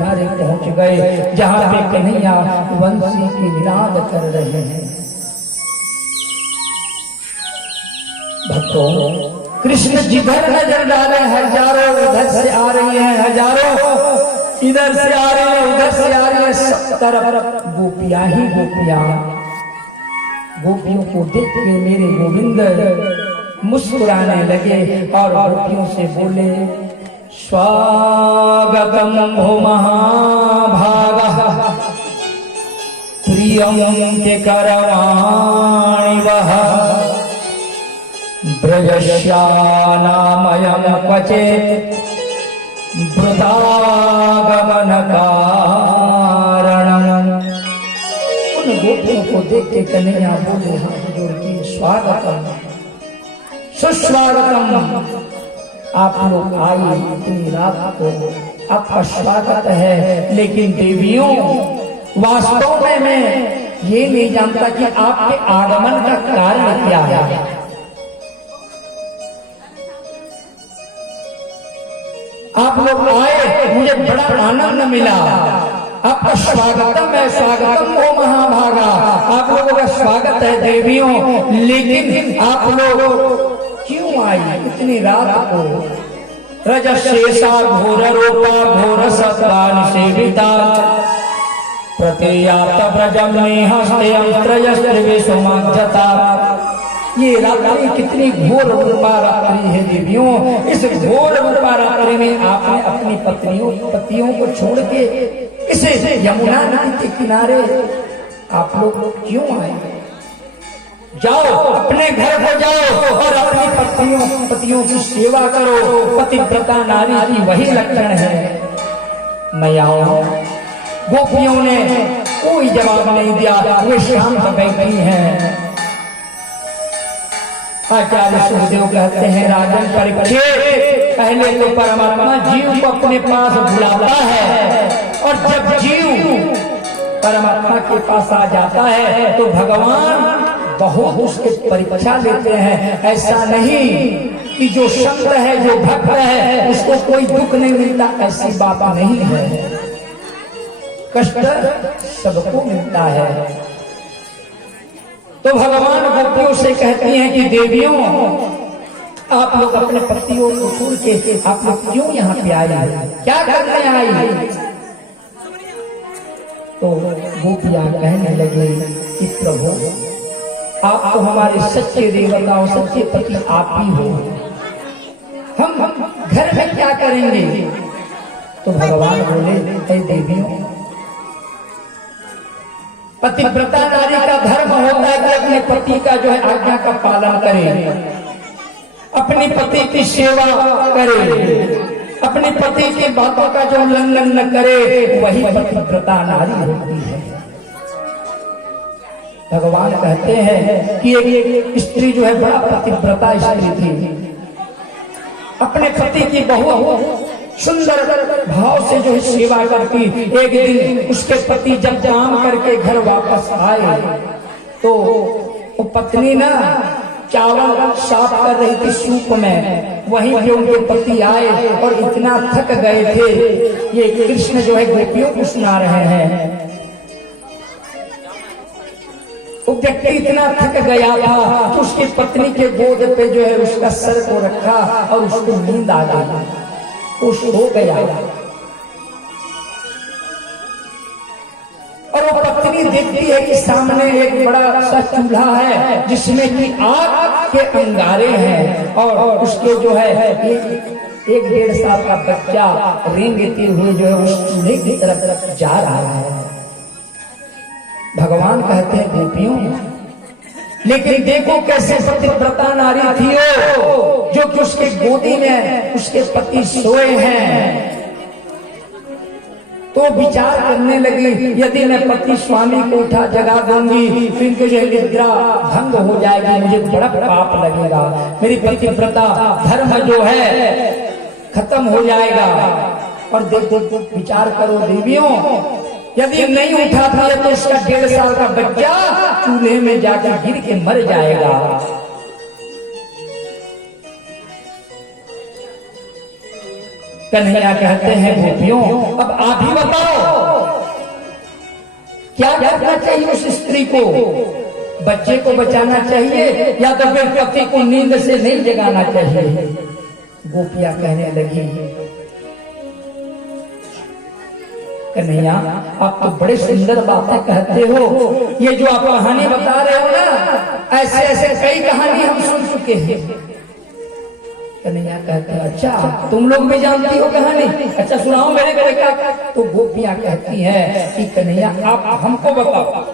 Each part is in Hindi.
पहुंच गए जहाँ पे कन्हैया वंशी की विराज कर रहे हैं। भक्तों, कृष्ण जिधर नजर डाले हजारों उधर से आ रही हैं, हजारों इधर से आ रही है, उधर से आ रही है, सब तरफ गोपियां ही गोपियां। गोपियों को देख के मेरे गोविंद मुस्कुराने लगे और गोपियों से बोले, स्वागतम भो महाभागः प्रियं के करवाणि वः ब्रजस्यानामयं क्वचित् वृथागमन कारणम्। उन गोपियों को देख के कन्हैया बोले, हाथ जोड़ के स्वागतम सुस्वागतम, आप लोग आए इतनी रात को, आपका स्वागत है। लेकिन देवियों, वास्तव में मैं ये नहीं जानता कि आपके आगमन का कारण क्या है। आप लोग आए, मुझे बड़ा आनंद मिला। आपका स्वागतम है, स्वागतम हो महाभागा, आप लोगों का स्वागत है देवियों। लेकिन आप लोग क्यों आई इतनी रात को? रजशेषा घोर रूपा घोर सत्तान सेविता प्रत्ययात ब्रजम हस्ते त्रयस्त्रिविशुमध्यता। ये रात्रि कितनी घोर रूपा रात्रि है देवियों। इस घोर रूपा रात्रि में आपने अपनी पतियों को छोड़ के इसे यमुना नदी के किनारे आप लोग क्यों आए? जाओ, अपने घर को जाओ और अपनी पतियों की सेवा करो। पतिव्रता नारी की वही लक्षण है। मैं आऊं। गोपियों ने कोई जवाब नहीं दिया, वे शांत बैठी हैं। आचार्य सुखदेव कहते हैं, राजन परीक्षित, पहले तो परमात्मा जीव को अपने पास बुलाता है, और जब जीव परमात्मा के पास आ जाता है तो भगवान बहुत उसके परीक्षा लेते हैं। ऐसा नहीं कि जो संत है, जो भक्त है, उसको कोई दुख नहीं मिलता, ऐसी बात नहीं है। कष्ट सबको मिलता है। तो भगवान गोपियों से कहती हैं कि देवियों, आप लोग अपने पतियों को छोड़ के आप लोग क्यों यहाँ पे आए, क्या करने आई? तो गोपियां कहने लगे कि प्रभु, आप तो हमारे सच्चे देवता और सच्चे पति आप ही हो, हम घर में क्या करेंगे? तो भगवान बोले, हे देवियों, पतिव्रता नारी का धर्म होता है कि अपने पति का जो है आज्ञा का पालन करे, अपने पति की सेवा करे, अपने पति की बातों का जो उल्लंघन न करे, वही पतिव्रता नारी होती है। भगवान कहते हैं कि एक स्त्री जो है बड़ा पतिव्रता स्त्री थी, अपने पति की बहुत सुंदर भाव से जो है सेवा करती। एक दिन उसके पति जब काम करके घर वापस आए तो वो पत्नी ना चावल साफ कर रही थी सूप में, वहीं पे उनके पति आए और इतना थक गए थे। ये कृष्ण जो है गोपियों को सुना रहे हैं। वो व्यक्ति इतना थक गया था कि उसकी पत्नी के गोद पे जो है उसका सर को रखा और उसको नींद आ गई, वो सो गया। और वो पत्नी देखती है कि सामने एक बड़ा सा चूल्हा है जिसमें कि आग के अंगारे हैं, और उसके जो है एक 1.5 साल का बच्चा रेंगते हुए जो है उस चूल्हे की तरफ जा रहा है। भगवान कहते हैं, गोपियों, लेकिन देखो कैसे पतिव्रता नारी थी वो, जो कि उसके गोदी में उसके पति सोए हैं। तो विचार करने लगी, यदि मैं पति स्वामी को उठा जगा दूंगी तो इनके जो निद्रा भंग हो जाएगी, मुझे बड़ा पाप लगेगा, मेरी पतिव्रता धर्म जो है खत्म हो जाएगा। और देखो विचार करो देवियों, यदि नहीं उठा था तो इसका 1.5 साल का बच्चा चूल्हे में जाकर गिर के मर जाएगा। कन्हैया कहते हैं गोपियों अब आप ही बताओ क्या करना चाहिए उस स्त्री को? बच्चे को बचाना चाहिए या तो फिर पति को नींद से नहीं जगाना चाहिए? गोपियां कहने लगी कन्हैया आप तो बड़े सुंदर बातें कहते हो, ये जो आप कहानी बता रहे हो ना, ऐसे ऐसे कई कहानी हम सुन चुके हैं। कन्हैया कहते हैं अच्छा तुम लोग भी जानती हो कहानी, अच्छा सुनाओ मेरे घर का। तो गोपियां कहती हैं कि कन्हैया आप हमको बताओ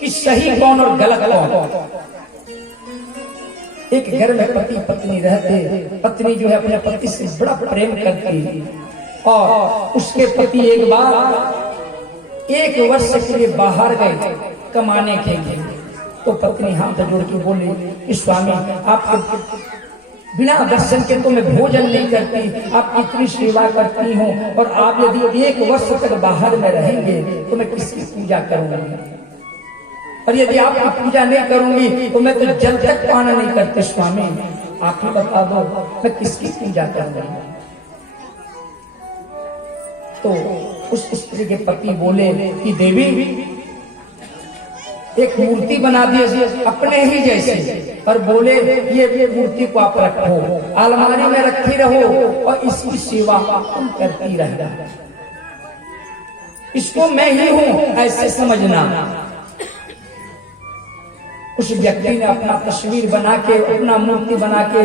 कि सही कौन और गलत कौन। एक घर में पति पत्नी रहते, पत्नी जो है अपने पति से बड़ा प्रेम करती और उसके पति एक बार 1 वर्ष के लिए बाहर गए कमाने के लिए। तो पत्नी हाथ जोड़ के बोली कि स्वामी आप बिना दर्शन के तो मैं भोजन नहीं करती, आप इतनी सेवा करती हूँ और आप यदि 1 वर्ष तक बाहर में रहेंगे तो मैं किसकी पूजा करूंगी, और यदि आपकी पूजा नहीं करूंगी तो मैं तो जल तक पाना नहीं करते। स्वामी आप ही बता दो मैं किसकी पूजा करूंगी। तो उस स्त्री के पति बोले कि देवी एक मूर्ति बना दिए अपने ही जैसे, और बोले ये मूर्ति को आप रखो, अलमारी में रखी रहो और इसकी सेवा तुम करती रहना, इसको मैं ही हूं ऐसे समझना। उस व्यक्ति ने अपना तस्वीर बना के, अपना मूर्ति बना के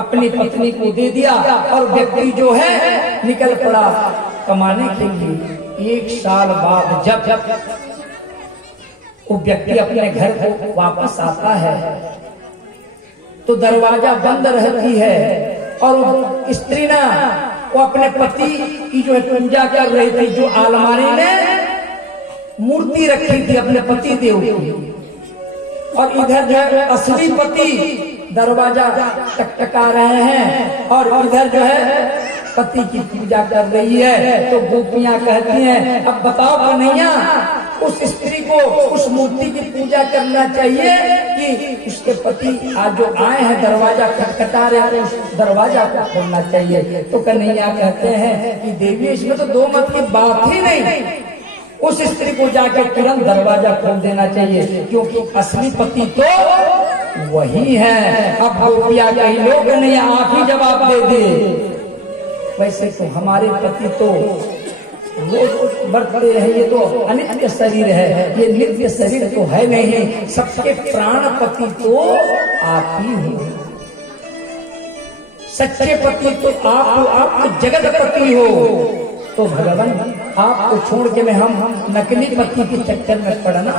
अपनी पत्नी को दे दिया और व्यक्ति जो है निकल पड़ा कमाने के लिए। 1 साल बाद जब वो व्यक्ति अपने घर को वापस आता है तो दरवाजा बंद रहती है और वो स्त्री ना वो अपने पति की जो है पूजा कर रही थी, जो अलमारी में मूर्ति रखी थी अपने पति देव की, और इधर जो है असली पति दरवाजा टकटका रहे हैं और इधर जो है पति की पूजा कर रही है। तो गोपियां कहती हैं अब बताओ कन्हैया उस स्त्री को उस मूर्ति की पूजा करना चाहिए कि उसके पति आज जो आए हैं दरवाजा खटखटा रहे हैं उस दरवाजा को खोलना चाहिए? तो कन्हैया कहते हैं कि देवी इसमें तो 2 मत की बात ही नहीं, उस स्त्री को जाके तुरंत दरवाजा खोल देना चाहिए क्योंकि असली पति तो वही है। अब गोपियां कही लोग नहीं आप ही जवाब दे दिए, वैसे तो हमारे पति तो रोज बढ़ते रहे, ये तो अनित्य शरीर है, ये नित्य शरीर तो है नहीं, सबके प्राण पति तो आप ही हो, सच्चे पति तो आप तो जगत पति हो। तो भगवान आपको छोड़ के मैं हम नकली पति के चक्कर में पड़ना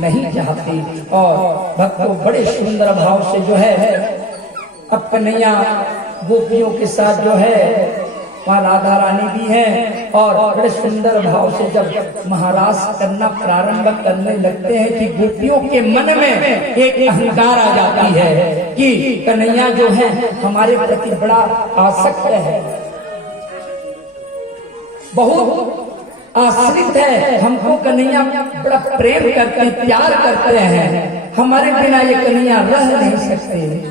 नहीं चाहती। और भक्त को बड़े सुंदर भाव से जो है अब कन्हैया गोपियों के साथ जो है वहाँ राधा रानी भी हैं और बड़े सुंदर भाव से जब महाराज करना प्रारंभ करने लगते हैं कि गोपियों के मन में एक अहंकार आ जाती है कि कन्हैया जो है हमारे प्रति बड़ा आसक्त है, बहुत आश्रित है, हमको कन्हैया बड़ा प्रेम करते प्यार करते हैं, हमारे बिना ये कन्हैया रह नहीं सकते।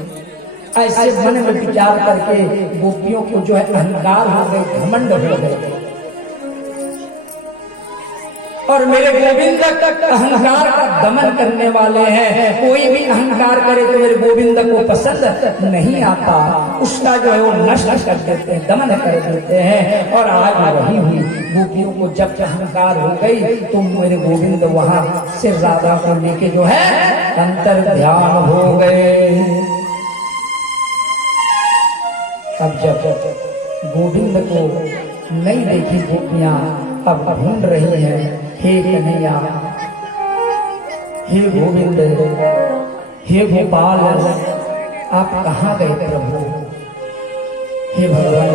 ऐसे मन में विचार करके गोपियों को जो है अहंकार हो गए, घमंड हो गए, और मेरे गोविंद तक अहंकार का दमन करने वाले हैं। कोई भी अहंकार करे तो मेरे गोविंद को पसंद नहीं आता, उसका जो है वो नष्ट कर देते हैं, दमन कर देते हैं। और आज वही हुई, गोपियों को जब अहंकार हो गई तो मेरे गोविंद वहां से राधा को लेके जो है अंतर ध्यान हो गए। अब जब गोविंद को नहीं देखी गोपियां अब ढूंढ रही हैं, हे कन्हैया, हे गोविंद, हे गोपाल, आप कहाँ गए प्रभु? हे भगवान,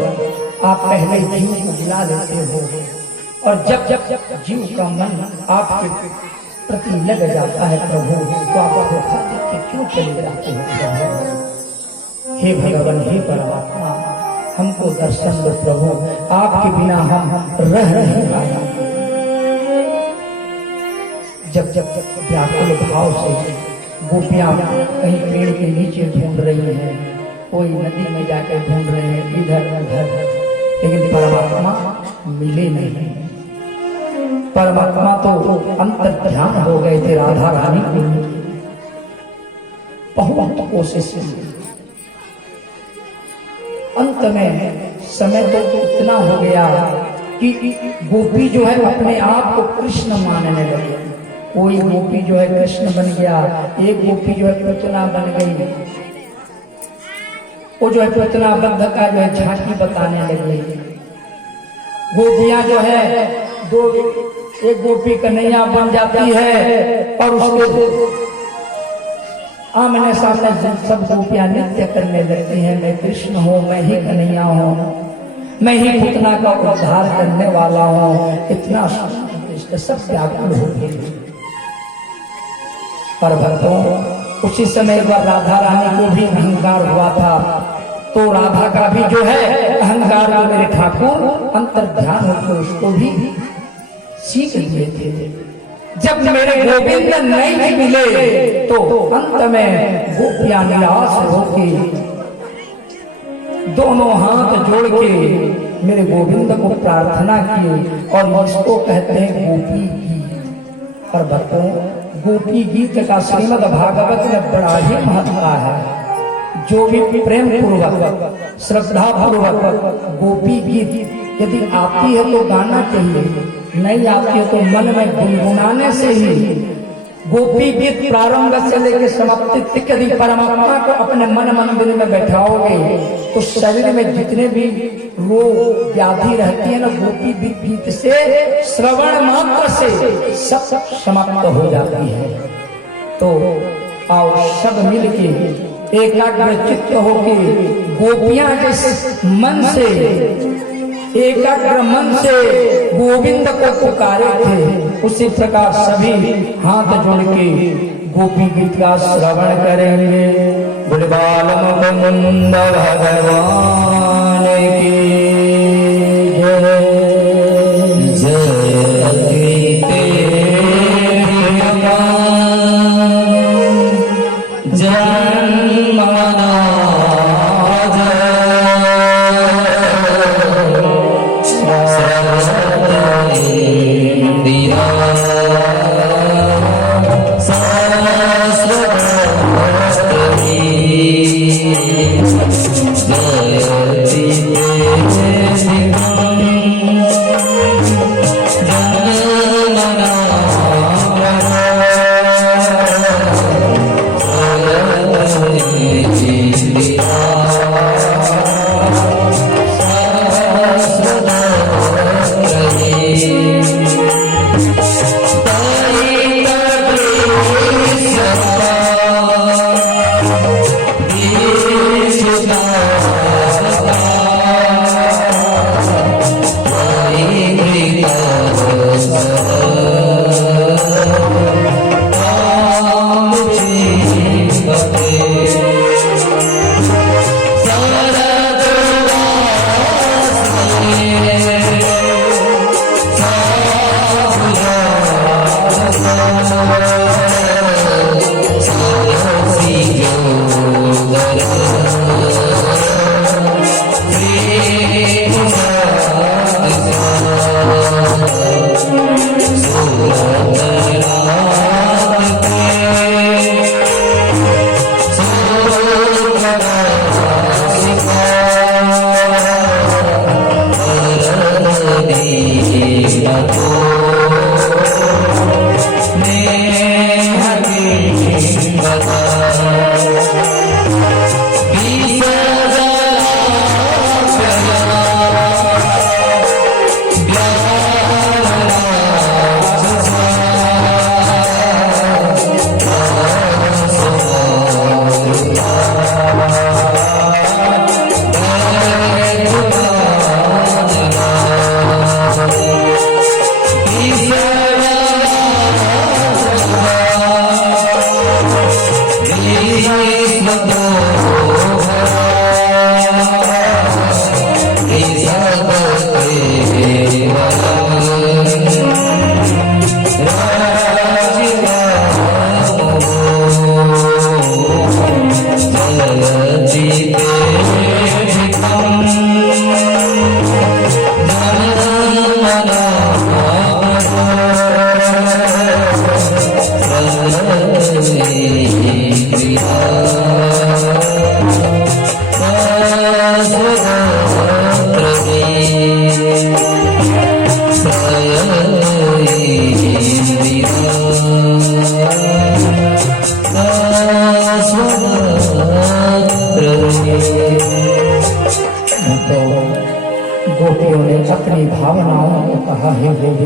आप पहले जीव को बुला लेते हो और जब जब जीव का मन आपके प्रति लग जाता है प्रभु तो आप धोखा देके क्यों चले जाते हो प्रभु? हे भगवान, हे परमात्मा, हमको दर्शन दो प्रभु, आपके बिना हम रह नहीं पाए। जब जब व्याकुल भाव से गोपियां कहीं पेड़ के नीचे ढूंढ रही हैं, कोई नदी में जाकर ढूंढ रहे हैं, इधर उधर लेकिन परमात्मा मिले नहीं। परमात्मा तो अंतर ध्यान हो गए थे राधा रानी को, बहुत कोशिश की। अंत में समय तो इतना हो गया कि गोपी जो है अपने आप को कृष्ण मानने लगी। कोई गोपी जो है कृष्ण बन गया, एक गोपी जो है पूतना बन गई, वो जो है पूतना बद्ध का जो है झांकी बताने लगी। गोपियां जो है दो, एक गोपी कन्हैया बन जाती है और उसके आमने सामने सब गोपियां नृत्य करने लगती हैं, मैं कृष्ण हूँ, मैं ही कन्हैया हूँ, मैं ही पूतना का उद्धार करने वाला हूँ। इतना सब व्याकुल हो गए। पर भक्तों उसी समय एक बार राधा रानी को भी अहंकार हुआ था, तो राधा का भी जो है अहंकार को मेरे ठाकुर अंतर ध्यान होकर उसको भी सीख लिए थे। जब मेरे गोविंद नहीं मिले तो अंत में गोपियां निराश होके दोनों हाथ जोड़ के मेरे गोविंद को प्रार्थना किए और इसको कहते हैं गोपी गीत। और भक्तों गोपी गीत का श्रीमद् भागवत में बड़ा ही महत्व है। जो भी प्रेम पूर्वक श्रद्धा पूर्वक गोपी गीत यदि आती है तो गाना चाहिए, नहीं आती है तो मन में गुनगुनाने से ही गोपी गीत प्रारंभ से लेकर समाप्ति तक यदि परमात्मा को अपने मन मंदिर में बैठाओगे तो शरीर में जितने भी रोग व्याधि रहती है ना, गोपी गीत से श्रवण मात्र से सब समाप्त हो जाती है। तो आओ सब मिलके एकाग्र चित्त होके गोपियां जिस मन से एकाग्र मन से गोविंद को पुकारे थे, उसी प्रकार सभी हाथ जोड़ के गोपी गीत का श्रवण करेंगे। बोले बाल मुकुंद भगवान की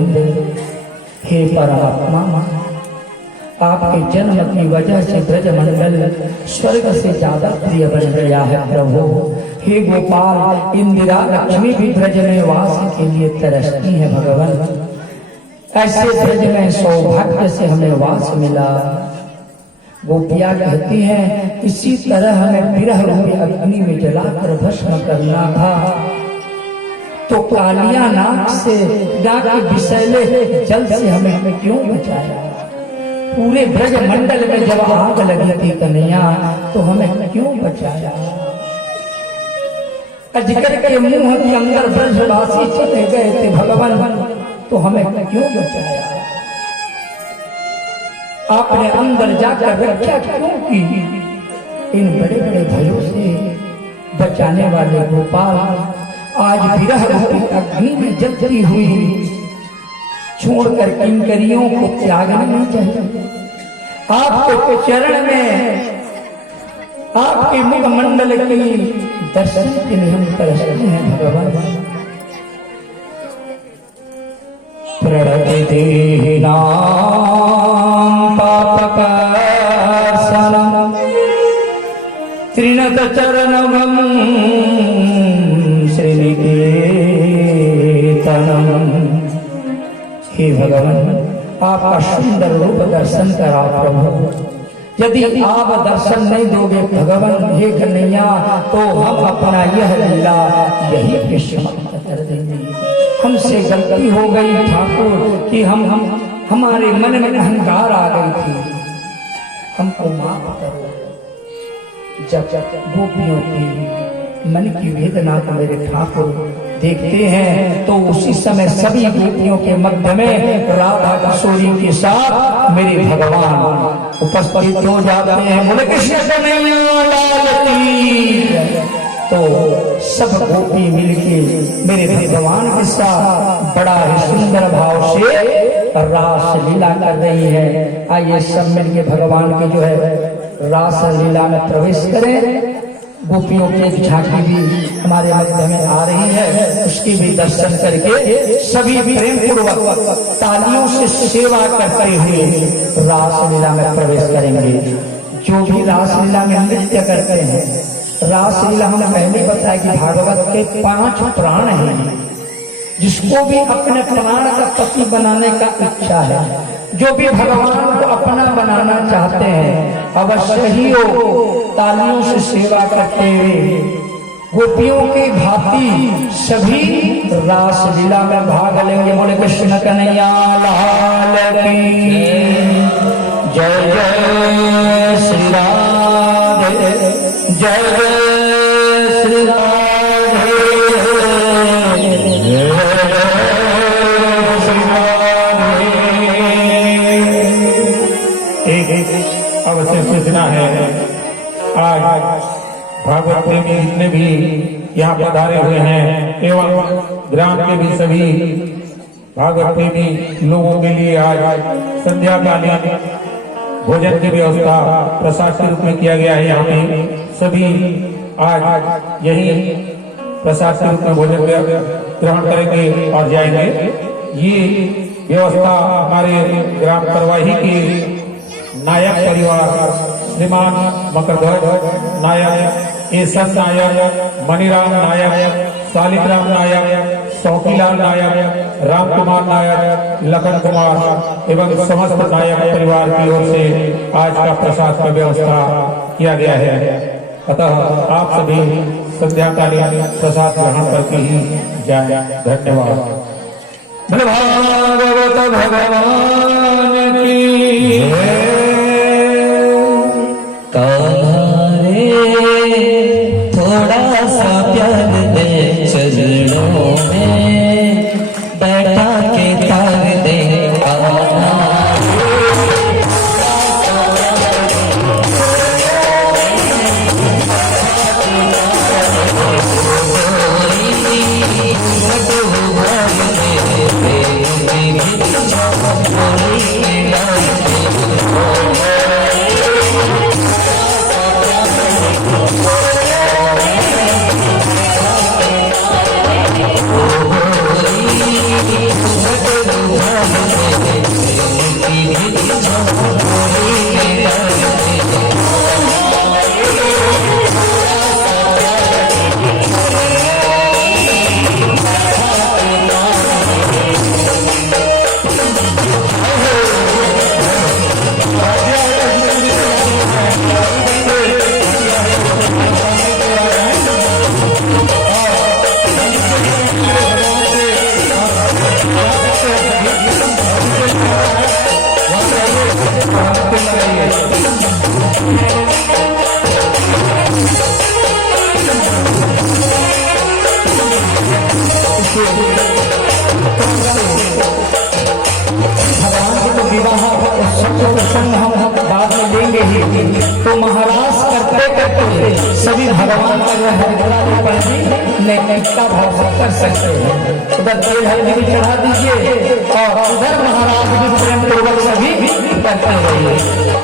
गोविंद, हे परमात्मा, आपके जन्म की वजह से ब्रजमंडल स्वर्ग से ज्यादा प्रिय बन गया है प्रभु। हे गोपाल, इंदिरा लक्ष्मी भी ब्रज में वास के लिए तरसती है भगवान। ऐसे ब्रज में सौभाग्य से हमें वास मिला। गोपियां कहती हैं इसी तरह हमें विरह रूपी अग्नि में जलाकर भस्म करना था, तो कालिया नाग से के विषैले जल से हमें क्यों बचाया? पूरे ब्रज मंडल में जब आग लगी थी कन्हैया, तो हमें क्यों बचाया? अजगर के मुंह के अंदर ब्रजवासी चले गए थे भगवान, तो हमें क्यों बचाया? आपने अंदर जाकर रक्षा क्यों की? इन बड़े बड़े भयों से बचाने वाले गोपाल आज विरह रूपी अग्नि में जलती हुई छोड़कर किंकरियों को त्यागना नहीं चाहिए। आपके चरण में, आपके मुख मंडल की दर्शन के लिए हम तरसते हैं भगवान। प्रणति देहिनां पापकर्षणं त्रिनत चरणगं श्रीनिकेतनं। हे भगवान, आपका सुंदर रूप दर्शन करा प्रभु। यदि आप दर्शन नहीं दोगे भगवान हे कन्हैया, तो हम अपना यह लीला यही पे समाप्त कर देंगे। हमसे गलती हो गई ठाकुर कि हमारे मन में अहंकार आ गई थी, हमको माफ करो। जब गोपियों की मन की वेदना को मेरे ठाकुर देखते हैं, तो उसी समय सभी गोपियों के मध्य में राधा किशोरी के साथ मेरे भगवान उपस्थित हो जाते हैं। बोले कृष्ण कन्हैया लाल की। तो सब गोपी मिलके मेरे भगवान के साथ बड़ा ही सुंदर भाव से रास लीला कर रही है। आइए सब मिलके भगवान की जो है रास लीला में प्रवेश करें। गोपियों की एक झांकी भी हमारे मध्य में आ रही है, उसकी भी दर्शन करके सभी प्रेम पूर्वक तालियों से सेवा करते हुए रास लीला में प्रवेश करेंगे। जो भी रास लीला में नृत्य करते हैं, रास लीला हमने पहले बताया कि भागवत के 5 प्राण हैं। जिसको भी अपने प्राण का पति बनाने का इच्छा है, जो भी भगवान को अपना बनाना चाहते हैं, अवश्य ही वो तालियों से सेवा करते हुए गोपियों के भांति सभी रास लीला में भाग लेंगे। बोले कृष्ण कन्हैया लाल की जय। जय श्री राधे, जय श्री राधे, जय श्री राधे। एक अवश्य सूचना है, आज भागवत प्रेमी जितने भी यहाँ पधारे हुए हैं एवं ग्राम के भी सभी भागवत प्रेमी लोगों के लिए आज संध्या कालीन भोजन की व्यवस्था प्रसाद के रूप में किया गया है। यहाँ पे सभी आज यही प्रसाद के रूप में भोजन ग्रहण करेंगे और जाएंगे। ये व्यवस्था हमारे ग्राम करवाही के नायक परिवार श्रीमान मकरध्वज नायक, एसएस नायक, मणिराम नायक, शालिग्राम नायक, शौकीलाल नायक, राम कुमार नायक, लखन कुमार एवं समस्त नायक परिवार की ओर से आज का प्रसाद की व्यवस्था किया गया है। अतः आप सभी संध्याकालीन प्रसाद ग्रहण करके ही जाए। धन्यवाद। भागवत भगवान की तुम्हारे थोड़ा सा प्यार दे चरणों में बैठा के तार दे आना। सभी भगवान का जो हरिद्रारोपण भी नैतिकता भाव से कर सकते हैं। उधर तेल हल्दी भी चढ़ा दीजिए और उधर महाराज भी प्रेम पूर्वक सभी करते रहिए।